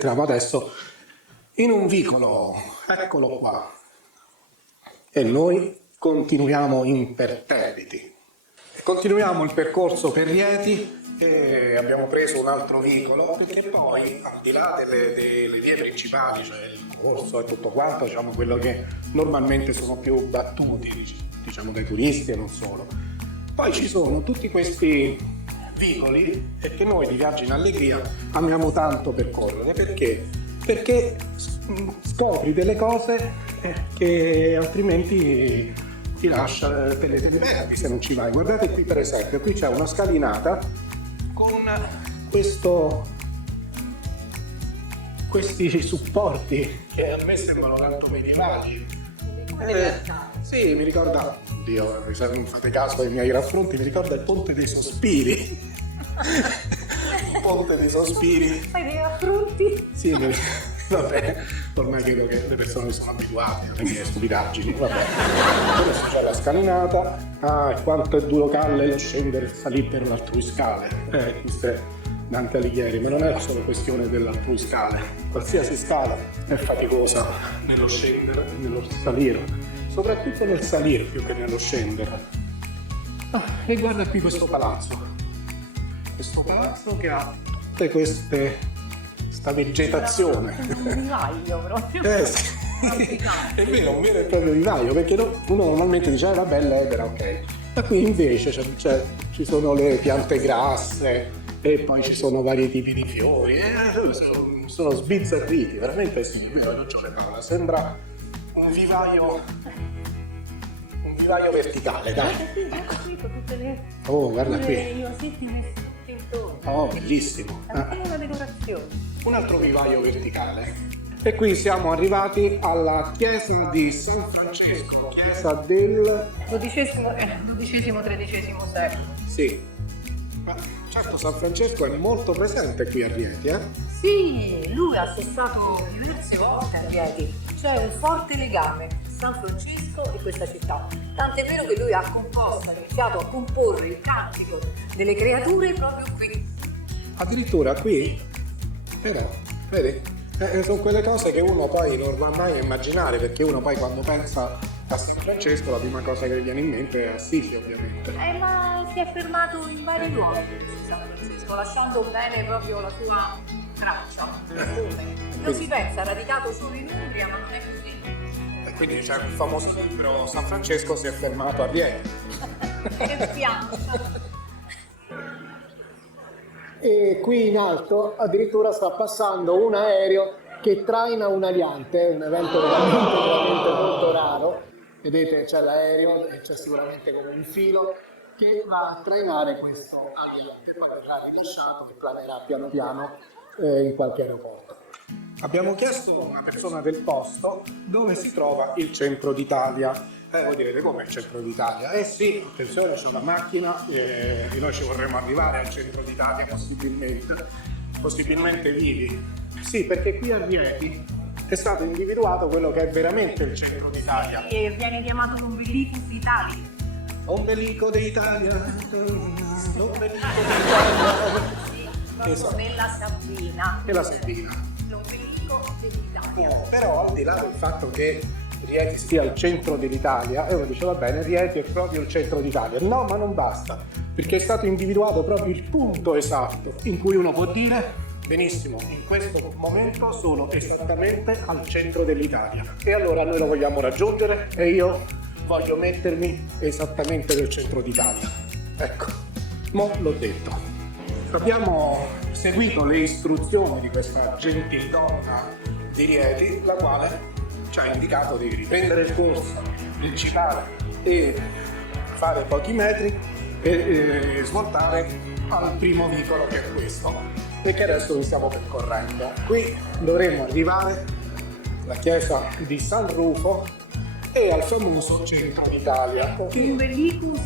entriamo adesso in un vicolo, eccolo qua, e noi continuiamo imperterriti. Continuiamo il percorso per Rieti e abbiamo preso un altro vicolo, perché poi al di là delle vie principali, cioè il corso e tutto quanto, diciamo quello che normalmente sono più battuti, diciamo dai turisti e non solo, poi ci sono tutti questi vicoli e che noi di Viaggi in Allegria amiamo tanto percorrere. Perché? Perché scopri delle cose che altrimenti ti lascia, te le perdi se non ci vai. Guardate qui per esempio, qui c'è una scalinata con questi supporti che a me sembrano tanto medievali. Sì, mi ricorda, oddio, se non fate caso ai miei raffronti, mi ricorda il Ponte dei Sospiri. Il Ponte dei Sospiri. Fai dei raffronti? Sì, vabbè, ormai credo che le persone sono abituate alle mie stupidaggini, vabbè. Adesso c'è la scalinata, quanto è duro calle lo scendere e salire per l'altruiscale. Queste Dante Alighieri, ma non è solo questione dell'altruiscale, qualsiasi scala è faticosa nello scendere e nello salire, soprattutto nel salire più che nello scendere. E guarda qui questo palazzo che ha tutte questa vegetazione. Un vivaio proprio. Sì. È vero, un vero e proprio vivaio, perché uno normalmente dice vabbè, l'edera, ok, ma qui invece ci sono le piante grasse e poi ci sono vari tipi di fiori, sono sbizzarriti, veramente sì, è vero, ragione Paola, sembra un vivaio verticale, dai. Oh, guarda qui. I vasetti messi tutti intorno. Oh, bellissimo. È una decorazione. Un altro vivaio verticale. E qui siamo arrivati alla chiesa di San Francesco, chiesa del XII-XIII secolo. Sì. Ma certo, San Francesco è molto presente qui a Rieti, eh? Sì, lui ha sessato diverse volte a Rieti. C'è un forte legame San Francesco e questa città. Tant'è vero che lui ha iniziato a comporre il cantico delle creature proprio qui. Addirittura qui, vedi? Sono quelle cose che uno poi non va mai a immaginare, perché uno poi quando pensa a San Francesco la prima cosa che gli viene in mente è Assisi, ovviamente. Ma si è fermato in vari luoghi San Francesco, lasciando bene proprio la sua traccia. Non si pensa, radicato solo in Umbria, ma non è così. E quindi c'è il famoso libro San Francesco si è fermato a Rieti. Che spiano. E qui in alto addirittura sta passando un aereo che traina un aliante, un evento veramente molto raro. Vedete, c'è l'aereo e c'è sicuramente come un filo che va a trainare questo aliante, poi verrà rilasciato e planerà piano piano in qualche aeroporto. Abbiamo chiesto a una persona del posto dove si trova il centro d'Italia. Voi direte, come il centro d'Italia? Eh sì, attenzione, c'è una macchina e noi ci vorremmo arrivare al centro d'Italia possibilmente vivi. Sì, perché qui a Rieti è stato individuato quello che è veramente il centro d'Italia. E viene chiamato l'Ombelico d'Italia. Ombelico d'Italia, l'ombelico d'Italia. Esatto. Nella Sabina. E la Sabina. L'Ombelico dell'Italia. Però al di là del fatto che Rieti sia il centro dell'Italia, e uno dice va bene, Rieti è proprio il centro d'Italia. No, ma non basta, perché è stato individuato proprio il punto esatto in cui uno può dire benissimo, in questo momento sono esattamente al centro dell'Italia. E allora noi lo vogliamo raggiungere e io voglio mettermi esattamente nel centro d'Italia. Ecco, mo l'ho detto. Abbiamo seguito le istruzioni di questa gentildonna di Rieti, la quale ci ha indicato di riprendere il corso principale e fare pochi metri e svoltare al primo vicolo, che è questo, e che adesso vi stiamo percorrendo. Qui dovremmo arrivare alla chiesa di San Rufo e al famoso centro d'Italia. Umbelicus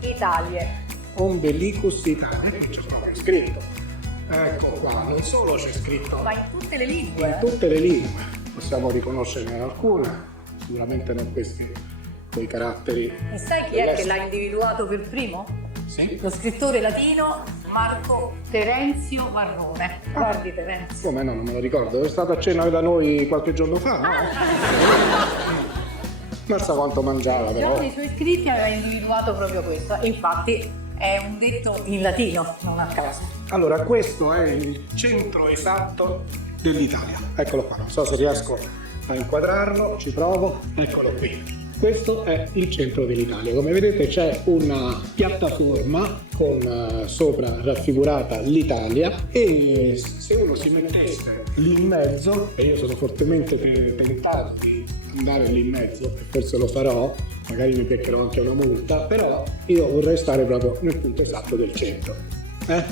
Italia. Umbelicus Italia, qui c'è proprio scritto. Ecco qua, non solo c'è scritto Ma in tutte le lingue. in tutte le lingue, possiamo riconoscerne alcune, sicuramente non quei caratteri. E sai chi è che l'ha individuato per primo? Sì? Lo scrittore latino Marco Terenzio Marrone. Guardi Terenzio. Come no, non me lo ricordo, è stato a cena da noi qualche giorno fa, no? Non so quanto mangiava Già però. nei suoi scritti aveva individuato proprio questo, e infatti è un detto in latino, non a caso. Allora, questo è il centro esatto dell'Italia. Eccolo qua, non so se riesco a inquadrarlo, ci provo. Eccolo qui. Questo è il centro dell'Italia. Come vedete c'è una piattaforma con sopra raffigurata l'Italia, e se uno si mettesse lì in mezzo, e io sono fortemente tentato di andare lì in mezzo, e forse lo farò, magari mi beccherò anche una multa, però io vorrei stare proprio nel punto esatto del centro.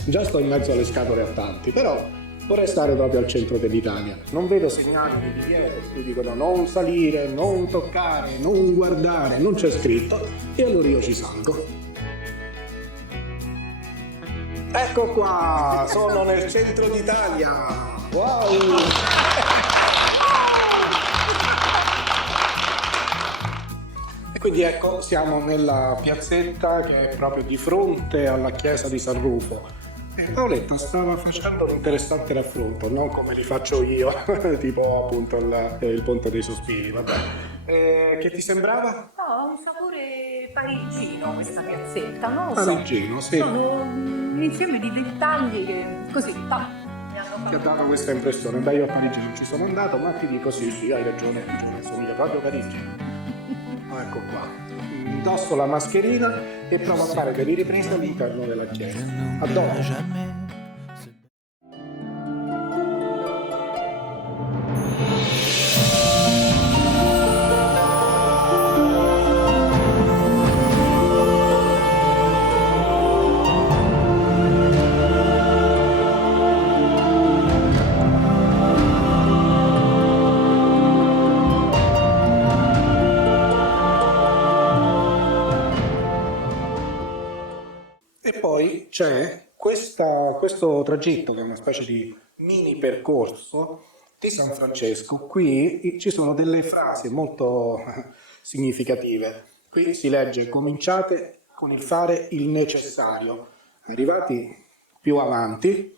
Già sto in mezzo alle scatole a tanti, però vorrei stare proprio al centro dell'Italia. Non vedo segnali di divieto che dicono non salire, non toccare, non guardare, non c'è scritto, e allora io ci salgo. Ecco qua, sono nel centro d'Italia. Wow! E quindi ecco, siamo nella piazzetta che è proprio di fronte alla chiesa di San Rufo. Paoletta stava facendo un interessante raffronto, non come li faccio io, tipo appunto il Ponte dei Sospiri, vabbè. Che ti sembrava? No, ha un sapore parigino questa piazzetta, non lo so. Parigino, sì. Sono un insieme di dettagli che così mi hanno Ti ha dato questa impressione? Beh, io a Parigi non ci sono andato, ma ti dico sì, hai ragione, somiglia proprio a Parigi. Ecco qua. Indosso la mascherina e provo a fare delle riprese all'interno della chiesa. A dopo. E poi c'è questo tragitto che è una specie di mini percorso di San Francesco. Qui ci sono delle frasi molto significative. Qui si legge: cominciate con il fare il necessario. Arrivati più avanti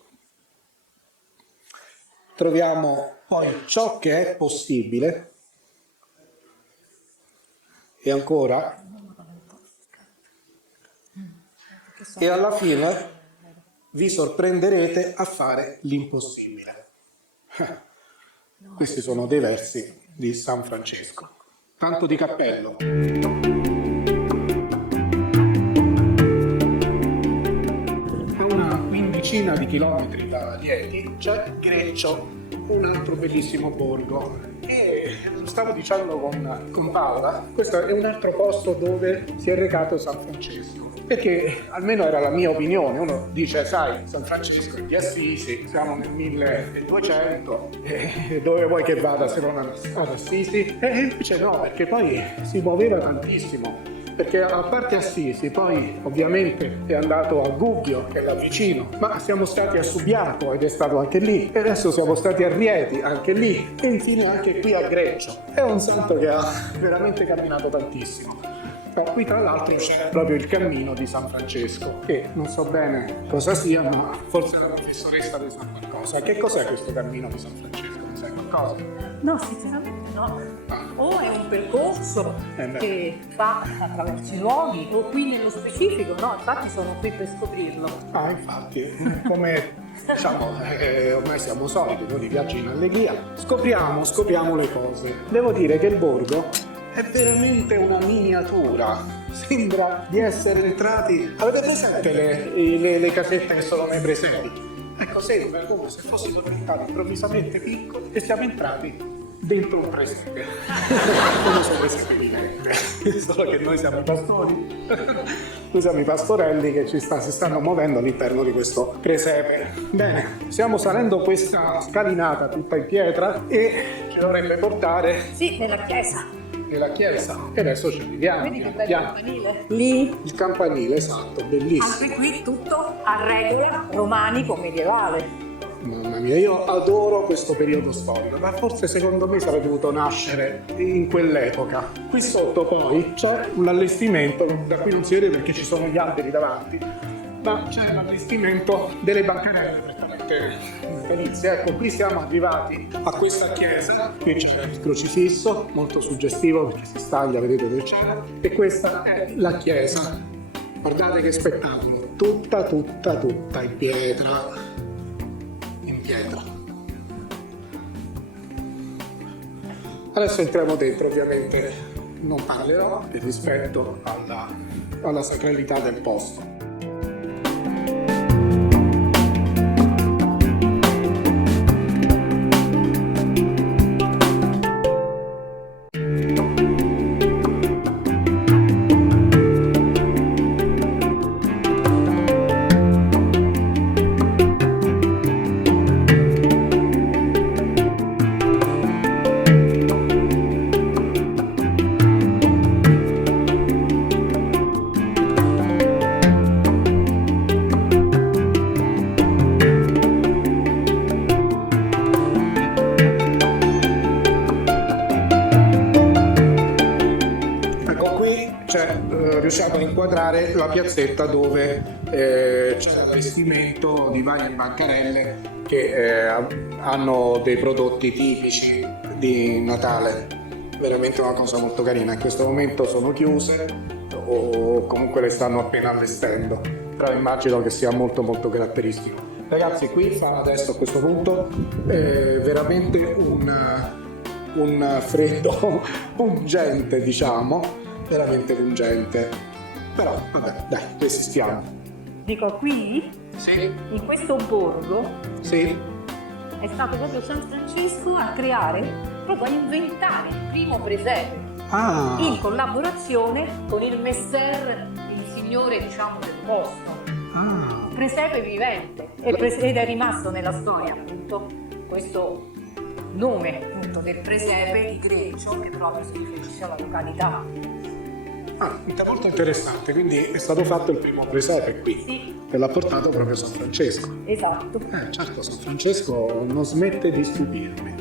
troviamo poi ciò che è possibile, e ancora, e alla fine vi sorprenderete a fare l'impossibile. Questi sono dei versi di San Francesco. Tanto di cappello. A una quindicina di chilometri da Lieti c'è Greccio, un altro bellissimo borgo. E stavo dicendo con Paola, questo è un altro posto dove si è recato San Francesco. Perché almeno era la mia opinione, uno dice, sai, San Francesco è di Assisi, siamo nel 1200, dove vuoi che vada se non ad Assisi? E invece no, perché poi si muoveva tantissimo, perché a parte Assisi poi ovviamente è andato a Gubbio, che è là vicino, ma siamo stati a Subiaco ed è stato anche lì, e adesso siamo stati a Rieti, anche lì, e infine anche qui a Greccio. È un santo che ha veramente camminato tantissimo. Qui tra l'altro c'è proprio il cammino di San Francesco, che non so bene cosa sia, ma forse la professoressa ne sa qualcosa. Che cos'è questo cammino di San Francesco? Ne sai qualcosa? No, sinceramente no. O è un percorso che fa attraverso i luoghi, o qui nello specifico, no, infatti sono qui per scoprirlo. Ah, infatti, come diciamo, ormai siamo soliti, noi di viaggi in allegria, scopriamo le cose. Devo dire che il borgo è veramente una miniatura, sembra di essere entrati. Avete presente le casette che sono nei presepi? Ecco, sembra come se fossimo diventati improvvisamente piccoli e siamo entrati dentro un presepe. Come sono presepe viventi, solo che noi siamo i pastori. Noi siamo i pastorelli che si stanno muovendo all'interno di questo presepe. Bene, stiamo salendo questa scalinata tutta in pietra e ci dovrebbe portare Sì, nella chiesa. nella chiesa, e adesso ci arriviamo. Vedi che bel campanile? Lì, Il campanile, esatto, bellissimo. anche qui tutto a regola, romanico, medievale. Mamma mia, io adoro questo periodo storico, ma forse secondo me sarebbe dovuto nascere in quell'epoca. Qui sotto poi c'è un allestimento, da qui non si vede perché ci sono gli alberi davanti, ma c'è l'allestimento delle bancarelle prettamente natalizie. Ecco, qui siamo arrivati a questa chiesa, qui c'è il crocifisso, molto suggestivo perché si staglia, vedete del cielo, e questa è la chiesa. Guardate che spettacolo, tutta in pietra, Adesso entriamo dentro, ovviamente non parlerò rispetto alla sacralità del posto. Riusciamo a inquadrare la piazzetta dove c'è l'allestimento di varie bancarelle che hanno dei prodotti tipici di Natale, veramente una cosa molto carina. In questo momento sono chiuse o comunque le stanno appena allestendo, però immagino che sia molto caratteristico. Ragazzi, qui fa adesso a questo punto veramente un freddo pungente, diciamo, veramente pungente, però vabbè, dai, resistiamo. Dico, qui, Sì, in questo borgo, sì, è stato proprio San Francesco a creare, proprio a inventare il primo presepe, in collaborazione con il messer, il signore, diciamo, del posto. Presepe vivente, ed è rimasto nella storia, appunto, questo nome, appunto, del presepe di Greccio, che proprio si riferisce alla località. Molto interessante, quindi è stato fatto il primo presepe qui, Sì, e l'ha portato proprio San Francesco. esatto. Certo, San Francesco non smette di stupirmi.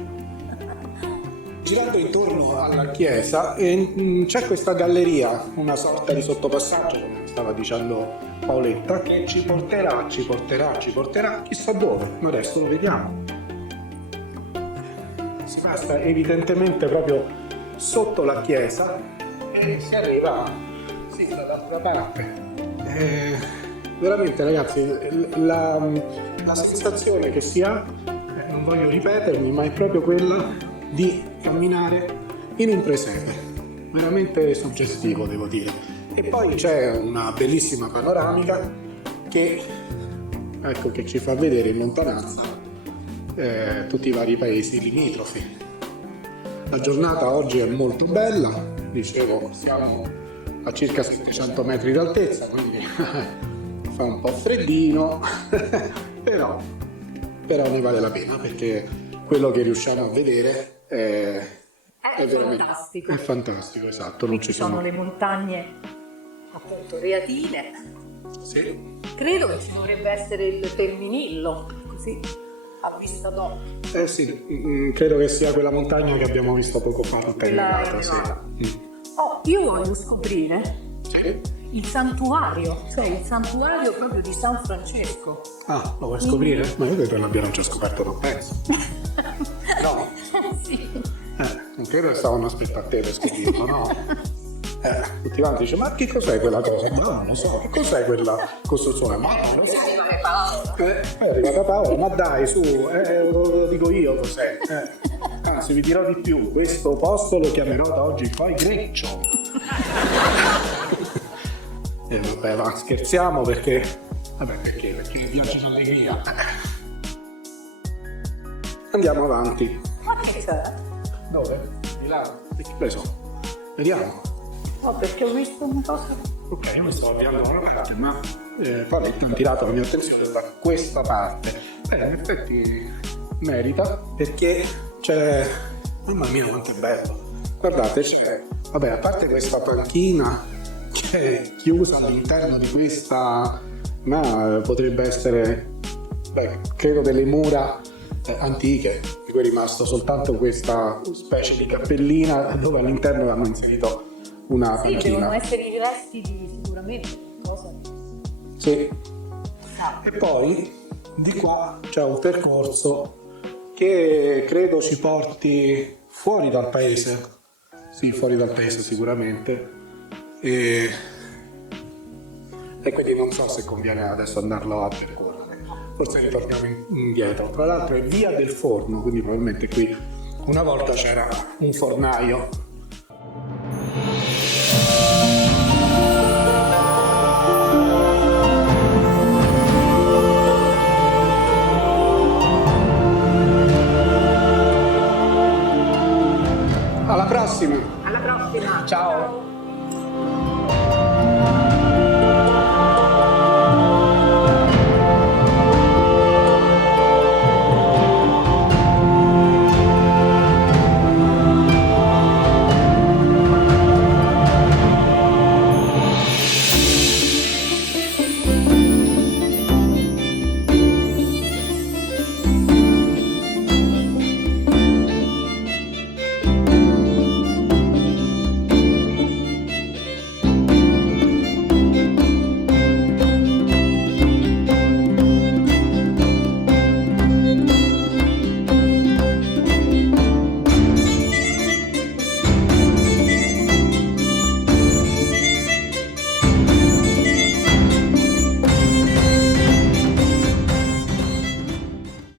Girando intorno alla chiesa c'è questa galleria, una sorta di sottopassaggio, come stava dicendo Paoletta, che ci porterà chissà dove, ma adesso lo vediamo. Si passa evidentemente proprio sotto la chiesa e si arriva dall'altra parte. Veramente, ragazzi, la sensazione che si ha, non voglio ripetermi, ma è proprio quella di camminare in un presepe, veramente suggestivo, devo dire. E poi c'è una bellissima panoramica che ci fa vedere in lontananza tutti i vari paesi limitrofi. La giornata oggi è molto bella, dicevo, siamo a circa 700 metri d'altezza, quindi fa un po' freddino, però ne vale la pena, perché quello che riusciamo a vedere è veramente fantastico. È fantastico, esatto. Qui Non ci sono le montagne, appunto, reatine. Sì. Credo che ci dovrebbe essere il Terminillo, così a vista d'occhio. Sì, credo che sia quella montagna che abbiamo visto poco fa, tutta Quella innevata, Oh, io voglio scoprire sì. il santuario, cioè il santuario proprio di San Francesco. Ah, lo vuoi scoprire? Ma io credo che l'abbiamo già scoperto, non penso. No? Sì. Non credo che stavano aspettando a te per scoprirlo, no? Tutti quanti dice, ma che cos'è quella cosa? Ma non lo so, che cos'è quella costruzione? Ma non lo so. È arrivata Paola, ma dai, su, lo dico io cos'è. Anzi, vi dirò di più, questo posto lo chiamerò da oggi poi Greccio. E vabbè, ma scherziamo perché Perché viaggio d'allegria. Andiamo avanti. Ma che c'è? Dove? Di là? Preso. Vediamo. No, perché ho visto una cosa. Ok, io mi sto avviando da una parte, ma poi hanno tirato la mia attenzione da questa parte. In effetti merita, perché c'è... Mamma mia, quanto è bello! Guardate, c'è... Vabbè, a parte questa panchina che è chiusa all'interno di questa... ma potrebbe essere... credo delle mura antiche, di cui è rimasto soltanto questa specie di cappellina dove all'interno hanno inserito una panchina. Sì, devono essere i resti di sicuramente cosa. Sì, E poi di qua c'è un percorso che credo ci porti fuori dal paese. Sì, fuori dal paese sicuramente. E quindi non so se conviene adesso andarlo a percorrere. Forse ritorniamo indietro. Tra l'altro è via del forno, quindi probabilmente qui una volta c'era un fornaio. Alla prossima! Alla prossima! Ciao.